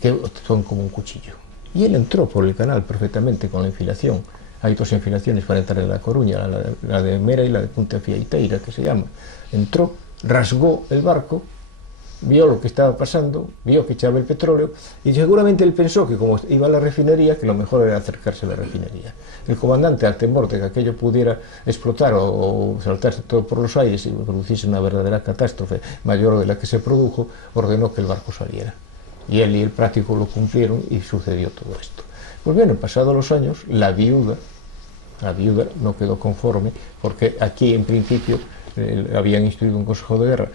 que son como un cuchillo. Y él entró por el canal perfectamente con la enfilación. Hay dos enfilaciones para entrar en La Coruña, la de Mera y la de Punta Fiaiteira, que se llama. Entró, rasgó el barco, vio lo que estaba pasando, vio que echaba el petróleo, y seguramente él pensó que como iba a la refinería, que lo mejor era acercarse a la refinería. El comandante, al temor de que aquello pudiera explotar o saltarse todo por los aires y producirse una verdadera catástrofe mayor de la que se produjo, ordenó que el barco saliera. Y él y el práctico lo cumplieron y sucedió todo esto. Pues bien, pasados los años, la viuda no quedó conforme, porque aquí en principio habían instruido un consejo de guerra,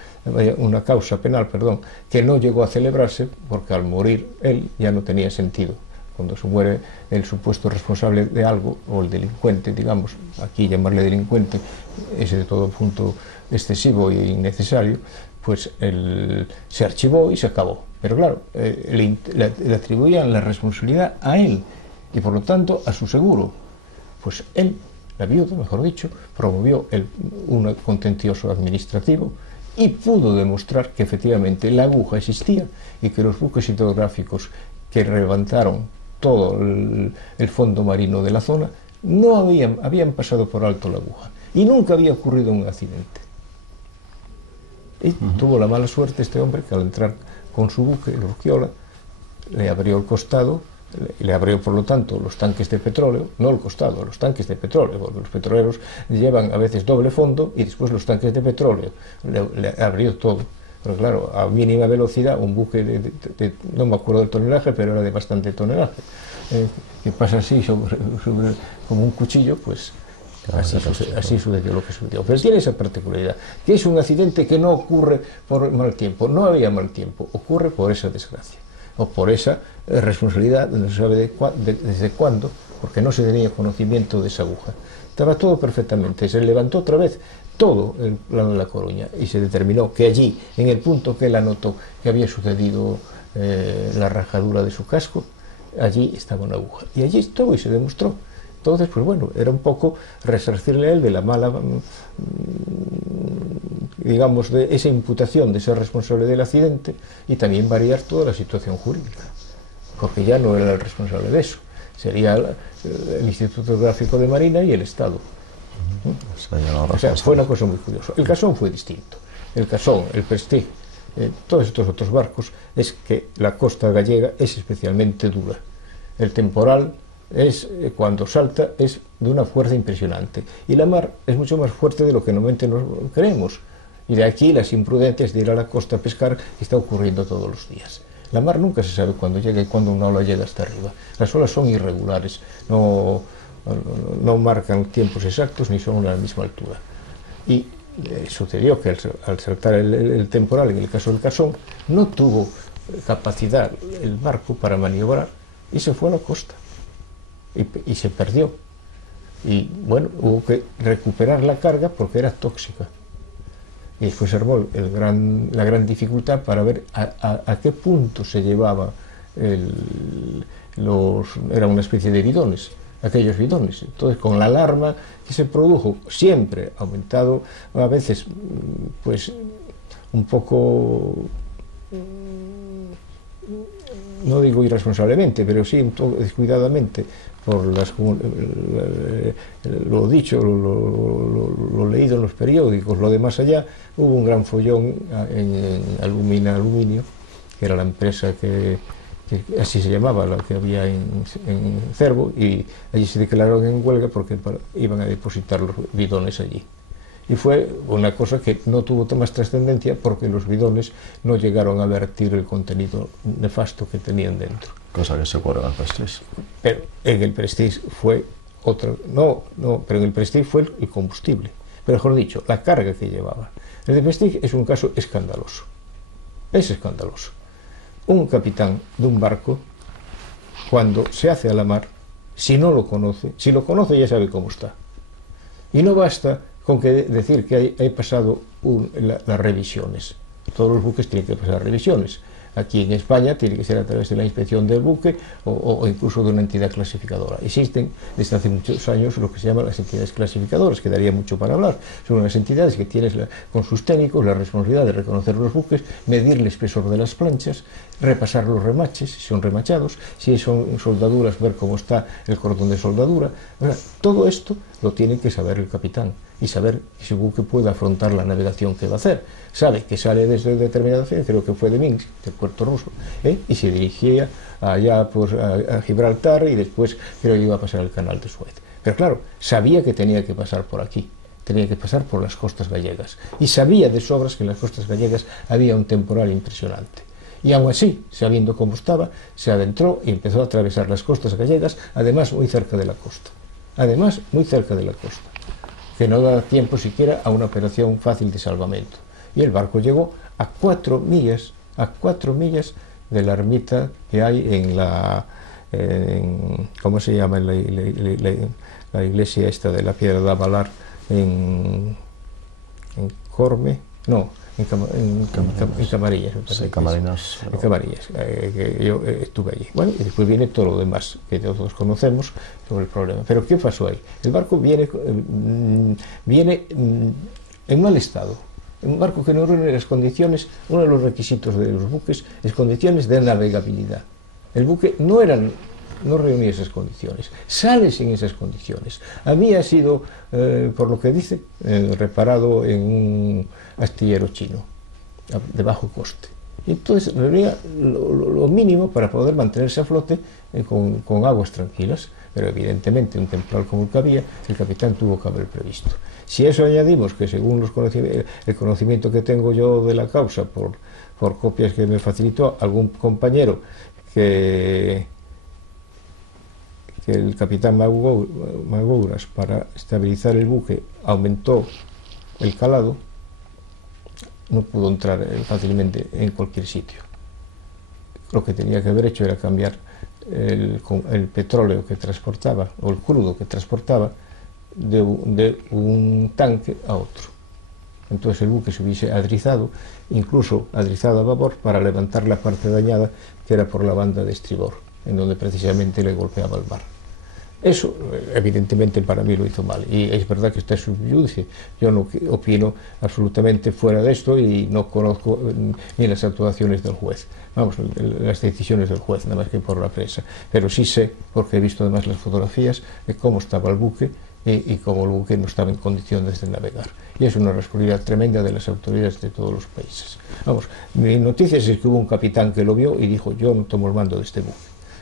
una causa penal, perdón, que no llegó a celebrarse porque al morir él ya no tenía sentido. Cuando se muere el supuesto responsable de algo, o el delincuente, digamos, aquí llamarle delincuente es de todo punto excesivo e innecesario, pues se archivó y se acabó. Pero claro, le atribuían la responsabilidad a él y por lo tanto a su seguro. Pues él, la viuda, mejor dicho, promovió un contencioso administrativo y pudo demostrar que efectivamente la aguja existía y que los buques hidrográficos que levantaron todo el fondo marino de la zona no habían pasado por alto la aguja y nunca había ocurrido un accidente. Y tuvo la mala suerte este hombre que al entrar con su buque, el Urquiola, le abrió el costado, le abrió por lo tanto los tanques de petróleo, no el costado, los tanques de petróleo, porque los petroleros llevan a veces doble fondo y después los tanques de petróleo, le abrió todo. Pero claro, a mínima velocidad, un buque no me acuerdo del tonelaje, pero era de bastante tonelaje, que pasa así como un cuchillo, pues así sucedió lo que sucedió. Pero tiene esa particularidad, que es un accidente que no ocurre por mal tiempo, no había mal tiempo, ocurre por esa desgracia, o por esa responsabilidad, no se sabe desde cuándo, porque no se tenía conocimiento de esa aguja. Estaba todo perfectamente, se levantó otra vez todo el plano de La Coruña y se determinó que allí, en el punto que él anotó que había sucedido la rajadura de su casco, allí estaba una aguja. Y allí estuvo y se demostró. Entonces, pues bueno, era un poco resarcirle a él de la mala, digamos, de esa imputación de ser responsable del accidente y también variar toda la situación jurídica, porque ya no era el responsable de eso, sería el Instituto Geográfico de Marina y el Estado. O sea, fue una cosa muy curiosa. El Casón fue distinto. El Casón, el Prestige, todos estos otros barcos, es que la costa gallega es especialmente dura. El temporal cuando salta es de una fuerza impresionante y la mar es mucho más fuerte de lo que normalmente nos creemos, y de aquí las imprudencias de ir a la costa a pescar que está ocurriendo todos los días. La mar nunca se sabe cuándo llega y cuándo una ola llega hasta arriba. Las olas son irregulares, no marcan tiempos exactos ni son a la misma altura. Y sucedió que al saltar el temporal, en el caso del Casón, no tuvo capacidad el barco para maniobrar y se fue a la costa y se perdió. Y bueno, hubo que recuperar la carga porque era tóxica. Y después se armó la gran dificultad para ver a qué punto se llevaba era una especie de bidones, aquellos bidones. Entonces, con la alarma que se produjo, siempre aumentado, a veces, pues, un poco, no digo irresponsablemente, pero sí un poco descuidadamente, por lo dicho, lo leído en los periódicos, lo de más allá, hubo un gran follón en Alumina Aluminio, que era la empresa que así se llamaba, la que había en Cervo, y allí se declararon en huelga porque iban a depositar los bidones allí. Y fue una cosa que no tuvo más trascendencia porque los bidones no llegaron a vertir el contenido nefasto que tenían dentro. Cosa que se ocurre en el Prestige. Pero en el Prestige fue otra, pero en el Prestige fue el combustible. Pero mejor dicho, la carga que llevaba. El Prestige es un caso escandaloso. Es escandaloso. Un capitán de un barco, cuando se hace a la mar, si no lo conoce, si lo conoce ya sabe cómo está. Y no basta con decir que hay pasado las revisiones. Todos los buques tienen que pasar revisiones. Aquí en España tiene que ser a través de la inspección del buque o incluso de una entidad clasificadora. Existen desde hace muchos años lo que se llaman las entidades clasificadoras, que daría mucho para hablar. Son unas entidades que tienen con sus técnicos la responsabilidad de reconocer los buques, medir el espesor de las planchas, repasar los remaches, si son remachados, si son soldaduras, ver cómo está el cordón de soldadura. Todo esto lo tiene que saber el capitán y saber si el buque puede afrontar la navegación que va a hacer. Sabe que sale desde determinada fecha, creo que fue de Minsk, del puerto ruso, y se dirigía allá pues, a Gibraltar y después creo que iba a pasar el canal de Suez. Pero claro, sabía que tenía que pasar por aquí, tenía que pasar por las costas gallegas y sabía de sobras que en las costas gallegas había un temporal impresionante. Y aún así, sabiendo cómo estaba, se adentró y empezó a atravesar las costas gallegas, además muy cerca de la costa. Además, muy cerca de la costa, que no da tiempo siquiera a una operación fácil de salvamento. Y el barco llegó a 4 millas de la ermita que hay en la... ¿cómo se llama? La iglesia esta de la Piedra de Avalar en Corme, no, en Camarillas. Sí, Camarinas. En Camarillas, que yo estuve allí. Bueno, y después viene todo lo demás que todos conocemos sobre el problema. Pero ¿qué pasó ahí? El barco viene en mal estado. Un barco que no reúne las condiciones, uno de los requisitos de los buques es condiciones de navegabilidad. El buque no reunía esas condiciones, sale sin esas condiciones. Había sido, por lo que dice, reparado en un astillero chino, de bajo coste. Entonces reunía lo mínimo para poder mantenerse a flote con aguas tranquilas, pero evidentemente un temporal como el que había, el capitán tuvo que haber previsto. Si a eso añadimos que según el conocimiento que tengo yo de la causa, por copias que me facilitó algún compañero, que el capitán Magouras, para estabilizar el buque, aumentó el calado, no pudo entrar fácilmente en cualquier sitio. Lo que tenía que haber hecho era cambiar el petróleo que transportaba, o el crudo que transportaba, de un tanque a otro. Entonces el buque se hubiese adrizado, incluso adrizado a babor, para levantar la parte dañada que era por la banda de estribor, en donde precisamente le golpeaba el mar. Eso, evidentemente, para mí lo hizo mal, y es verdad que está en subjudice. Yo no opino absolutamente fuera de esto y no conozco ni las actuaciones del juez, vamos, las decisiones del juez, nada más que por la prensa, pero sí sé, porque he visto además las fotografías, de cómo estaba el buque y cómo el buque no estaba en condiciones de navegar. Y es una responsabilidad tremenda de las autoridades de todos los países. Vamos, mi noticia es que hubo un capitán que lo vio y dijo: yo no tomo el mando de este buque.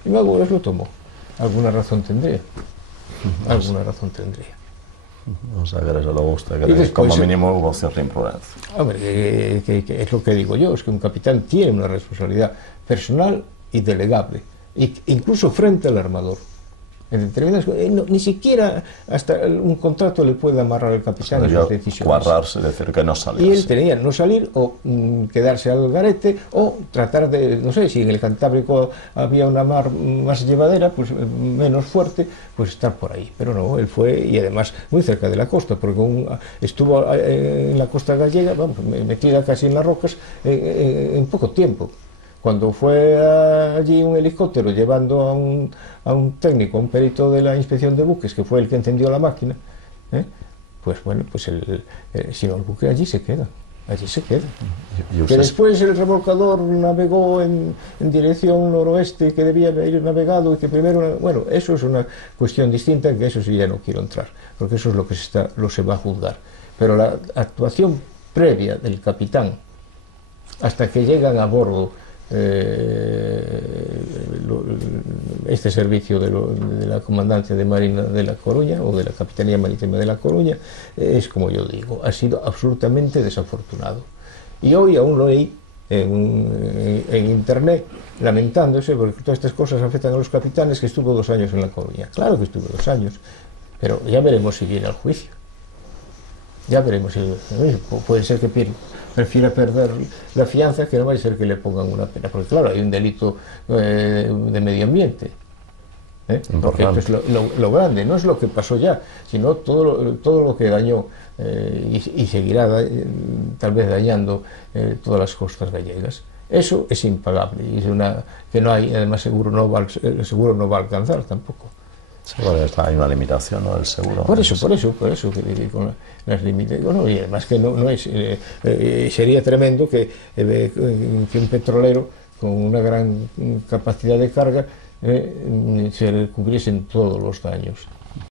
Y luego lo tomó. Alguna razón tendría. Alguna razón tendría. O sea, que eso le gusta, que después, como mínimo hubo cierta imprudencia. Hombre, que es lo que digo yo, es que un capitán tiene una responsabilidad personal y delegable, incluso frente al armador. En determinadas cosas, ni siquiera hasta un contrato le puede amarrar al capitán en sus decisiones. Guardarse, decir que no salir. Y él tenía no salir o quedarse al garete o tratar de, no sé, si en el Cantábrico había una mar más llevadera, pues menos fuerte, pues estar por ahí. Pero no, él fue, y además muy cerca de la costa, porque estuvo en la costa gallega, vamos, metida casi en las rocas, en poco tiempo. Cuando fue allí un helicóptero llevando a un técnico, a un perito de la inspección de buques, que fue el que encendió la máquina, pues bueno, pues si no, el buque allí se queda. Que después el remolcador navegó en dirección noroeste, que debía haber navegado, y que primero... Bueno, eso es una cuestión distinta, que eso sí ya no quiero entrar, porque eso es lo que se va a juzgar. Pero la actuación previa del capitán, hasta que llegan a bordo, este servicio de la Comandancia de Marina de La Coruña o de la Capitanía Marítima de La Coruña, es como yo digo, ha sido absolutamente desafortunado. Y hoy aún lo leí en internet lamentándose porque todas estas cosas afectan a los capitanes, que estuvo 2 años en La Coruña. Claro que estuvo 2 años, pero ya veremos si viene al juicio. Ya veremos si puede ser que prefiera perder la fianza, que no va a ser que le pongan una pena, porque claro, hay un delito de medio ambiente, porque esto es lo grande, no es lo que pasó ya, sino todo lo que dañó y seguirá tal vez dañando todas las costas gallegas. Eso es impagable y es que no hay, además el seguro no va a alcanzar tampoco. Sí, porque hay una limitación, ¿no?, del seguro. Por eso, que con las limitaciones, bueno, y además que no es, sería tremendo que un petrolero con una gran capacidad de carga se le cubriesen todos los daños.